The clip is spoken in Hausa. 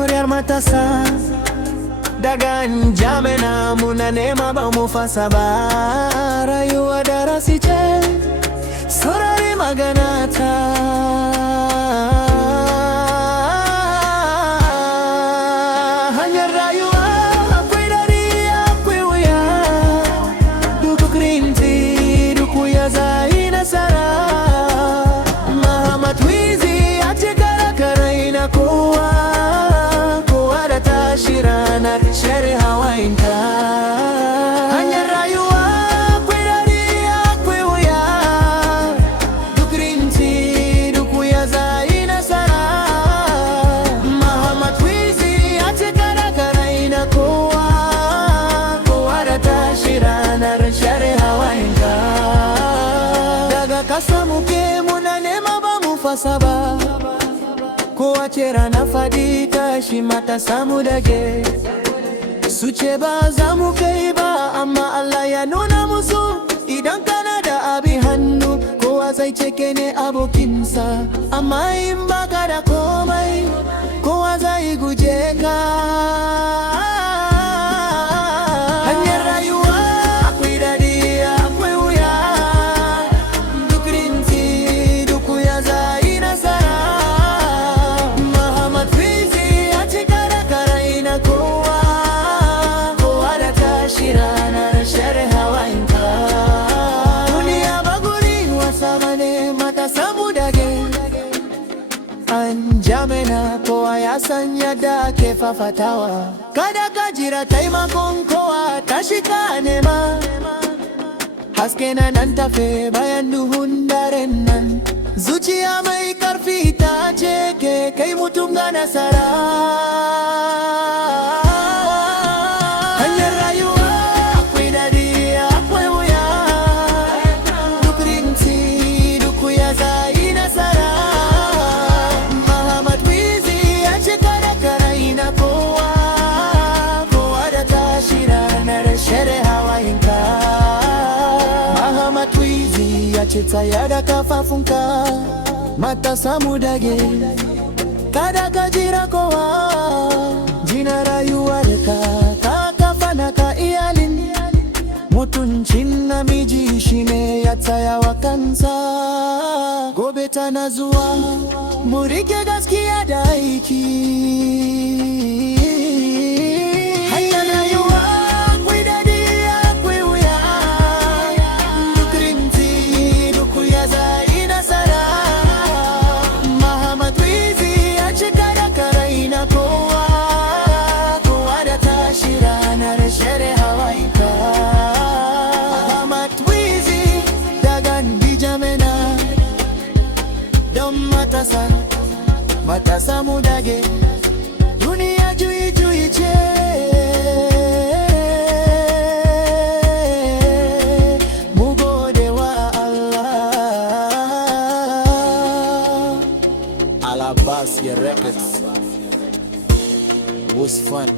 muryar matasa daga N'Djamena muna nema ba mu fasa ba. Rayuwa darasi ce, saurari magana ta. Hanyar rayuwa akwai dadi akwai wuya, duk rinti duk wuya za yi nasara. Muhammad Wizi ya ce kara karai na kowa da tashi ranar share hawayinka. Hanyar rayuwa akwai dadi akwai wuya, duk rinti duk wuya za yi nasara. Muhammad Wizi ya ce kara karai na kowa da tashi ranar share hawayinka. Daga kasa muke muna nema ba mu fasa ba, kowace rana fadi tashi matasa mu dage. Su ce ba za mu kai ba, amma Allah ya nuna musu idan kana da abin hannu kowa zai ce ke ne abokinsa. Amma in baka da komai kowa zai guje ka. Hanyar rayuwa akwai dadi akwai wuya, duk rinti duk wuya za yi nasara. Muhammad Wizi ya ce kara karai na kowa da tashi ranar share hawayinka. Duniya ba guri wasa bane, matasa mu dage. N'Djamena kowa ya san yadda ke fafatawa, kada ka jira taimakon kowa tashi ka nema. Haske na nan tafe bayan duhun daren nan, zuciya mai karfi ta ce ke kai mutum ga nasara. Hanyar rayuwa akwai dadi akwai wuya, duk rinti duk wuya za yi nasara. Muhammad Wizi ya ce kada karai na kowa da tashi ranar share hawayinka. Muhammad Wizi ya ce tsaya da kafafunka, matasa mu dage, kada ka jira kowa. Gina rayuwar ka kafa na ka iyalin, mutuncin namiji shine ya tsaya wa kansa. Gobe tana zuwa, mu rike gaskiya da aiki. Hanyar rayuwa akwai dadi akwai wuya, duk rinti duk wuya za yi nasara. Muhammad Wizi ya ce kada karai na kowa da tashi ranar share hawayinka. Muhammad Wizi daga N'Djamena don matasa mu dage. Duniya juyi juyi ce, mu gode wa Allah. Al Abbas, your records was fun.